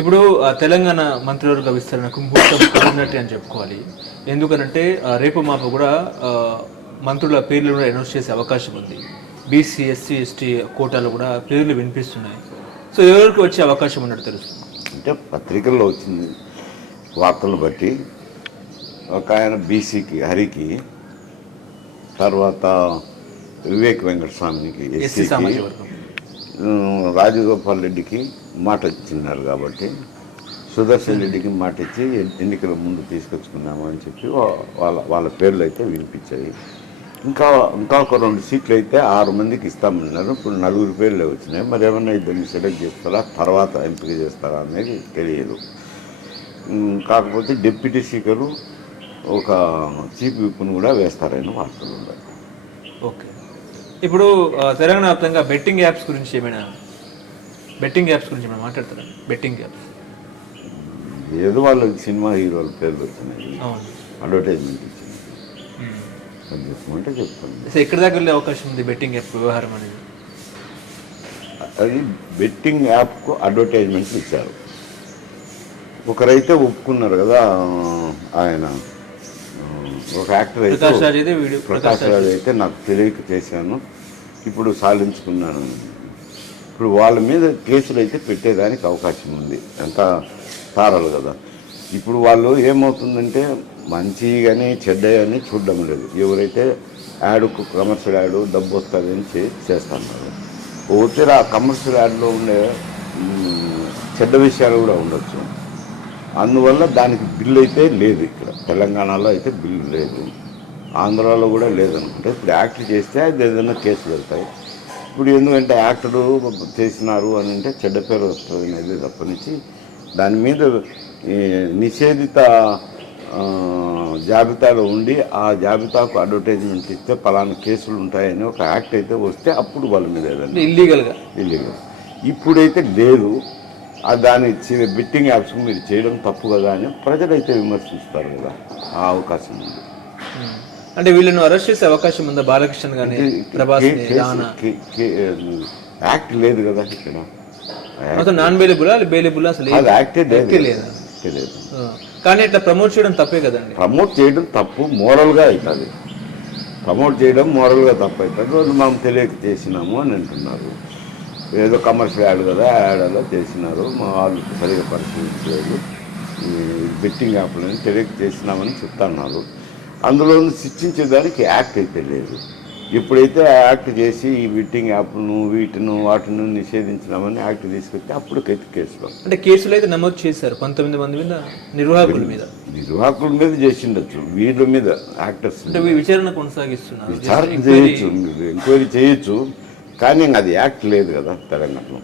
ఇప్పుడు తెలంగాణ మంత్రివర్గ విస్తరణకు ముహూర్తం కుదిరినట్టే అని చెప్పుకోవాలి. ఎందుకనంటే రేపు మాపు కూడా మంత్రుల పేర్లు కూడా అనౌన్స్ చేసే అవకాశం ఉంది. బీసీ ఎస్సీ ఎస్టీ కోటాలు కూడా పేర్లు వినిపిస్తున్నాయి. సో ఎవరికి వచ్చే అవకాశం ఉన్నట్టు తెలుస్తుంది. అంటే పత్రికల్లో వచ్చింది వార్తలు బట్టి ఒక ఆయన బీసీకి హరికి, తర్వాత వివేక్ వెంకటస్వామికి ఎస్సీ ఎస్సీకి, సామాజిక వర్గం రాజగోపాల్ రెడ్డికి మాట ఇచ్చినారు కాబట్టి సుదర్శన్ రెడ్డికి మాట ఇచ్చి ఎన్నికల ముందు తీసుకొచ్చుకున్నాము అని చెప్పి వాళ్ళ పేర్లు అయితే వినిపించాయి. ఇంకా ఒక 2 సీట్లు అయితే 6 మందికి ఇస్తామన్నారు. ఇప్పుడు 4 పేర్లే వచ్చినాయి. మరి ఏమన్నా ఇద్దరిని సెలెక్ట్ చేస్తారా, తర్వాత ఎంపిక చేస్తారా అనేది తెలియదు. కాకపోతే డిప్యూటీ స్పీకరు ఒక చీఫ్ విప్ను కూడా వేస్తారని వార్తలు ఉన్నాయి. ఓకే. ఇప్పుడు తెలంగాణ వ్యాప్తంగా బెట్టింగ్ యాప్స్ గురించి ఏమైనా మాట్లాడతారా? బెట్టింగ్ యాప్స్ ఏదో వాళ్ళకి సినిమా హీరోల పేర్లు వచ్చినాయి, అడ్వర్టైజ్మెంట్ ఇచ్చింది, అది చెప్పమంటే చెప్తాను. ఎక్కడి దాకా వెళ్ళే అవకాశం ఉంది బెట్టింగ్ యాప్ వ్యవహారం అనేది? అది బెట్టింగ్ యాప్కు అడ్వర్టైజ్మెంట్లు ఇచ్చారు. ఒకరైతే ఒప్పుకున్నారు కదా, ఆయన ఒక యాక్టర్ అయితే ప్రకాష్ రాజ్ అయితే నాకు తెలియక చేశాను, ఇప్పుడు సాధించుకున్నాను. ఇప్పుడు వాళ్ళ మీద కేసులు అయితే పెట్టేదానికి అవకాశం ఉంది, ఎంత తారాలు కదా. ఇప్పుడు వాళ్ళు ఏమవుతుందంటే మంచి కానీ చెడ్డ కానీ చూడడం లేదు. ఎవరైతే యాడ్కు కమర్షియల్ యాడ్ డబ్బు వస్తుందని చేస్తున్నారు. ఒకసారి ఆ కమర్షియల్ యాడ్లో ఉండే చెడ్డ విషయాలు కూడా ఉండొచ్చు. అందువల్ల దానికి బిల్లు అయితే లేదు. ఇక్కడ తెలంగాణలో అయితే బిల్లు లేదు, ఆంధ్రాలో కూడా లేదనుకుంటే ఇప్పుడు యాక్ట్ చేస్తే అది ఏదైనా కేసులు వెళ్తాయి. ఇప్పుడు ఎందుకంటే యాక్టరు చేసినారు అని అంటే చెడ్డ పేరు వస్తుంది అనేది తప్పనిచ్చి దాని మీద నిషేధిత జాబితాలో ఉండి ఆ జాబితాకు అడ్వర్టైజ్మెంట్ ఇస్తే పలానా కేసులు ఉంటాయని ఒక యాక్ట్ అయితే వస్తే అప్పుడు వాళ్ళ మీద ఏదైనా ఇల్లీగల్. ఇప్పుడైతే లేదు. దాని బెట్టింగ్ యాప్స్ మీరు చేయడం తప్పు కదా అని ప్రజలైతే విమర్శిస్తారు కదా, ఆ అవకాశం ఉంది. అంటే వీళ్ళను అరెస్ట్ చేసే అవకాశం ఉందా? బాలకృష్ణ గాని, ప్రభాస్ యాక్ట్ లేదు కదా ఇక్కడ. నాన్ బెయిలబులా బెయిలబుల్? అసలు యాక్టే లేదు. కానీ ఇట్లా ప్రమోట్ చేయడం తప్పే కదండి. ప్రమోట్ చేయడం తప్పు, మోరల్గా అవుతుంది. ప్రమోట్ చేయడం మోరల్గా తప్పు అవుతుంది. రోజు మనం తెలియక చేసినాము అని అంటున్నారు. ఏదో కమర్షియల్ యాడ్ కదా, యాడ్లో చేసినారు, మా వాళ్ళు సరిగా పరిశీలించలేదు, బెట్టింగ్ యాప్లని తెలియక చేసినామని చెప్తున్నారు. అందులో శిక్షించేదానికి యాక్ట్ అయితే లేదు. ఎప్పుడైతే యాక్ట్ చేసి ఈ బెట్టింగ్ యాప్ను వాటిని నిషేధించినామని యాక్ట్ తీసుకొస్తే అప్పుడు కేసులు. అంటే కేసులు అయితే నమోదు చేశారు 19 మంది మీద, నిర్వాహకుల మీద చేసిండొచ్చు, వీళ్ళ మీద యాక్టర్స్ విచారణ కొనసాగిస్తున్నారు. విచారణ చేయొచ్చు, ఎంక్వైరీ చేయొచ్చు, కానీ అది యాక్ట్ లేదు కదా తెలంగాణలో.